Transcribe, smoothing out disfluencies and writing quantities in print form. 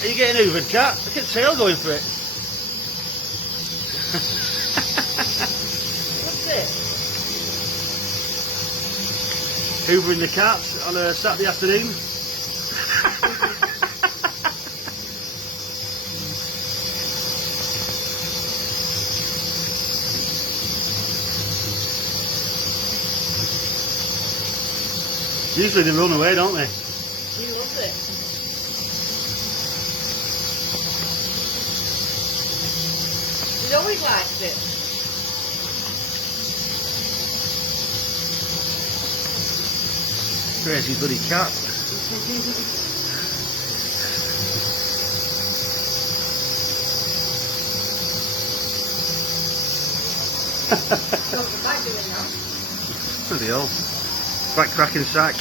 Are you getting hoovered, cat? Look at tail going for it. What's it? Hoovering the cat on a Saturday afternoon. Usually they run away, don't they? He loves it. He always likes it. Crazy bloody cat. What's the bag doing now? Bloody hell. Quite cracking sack.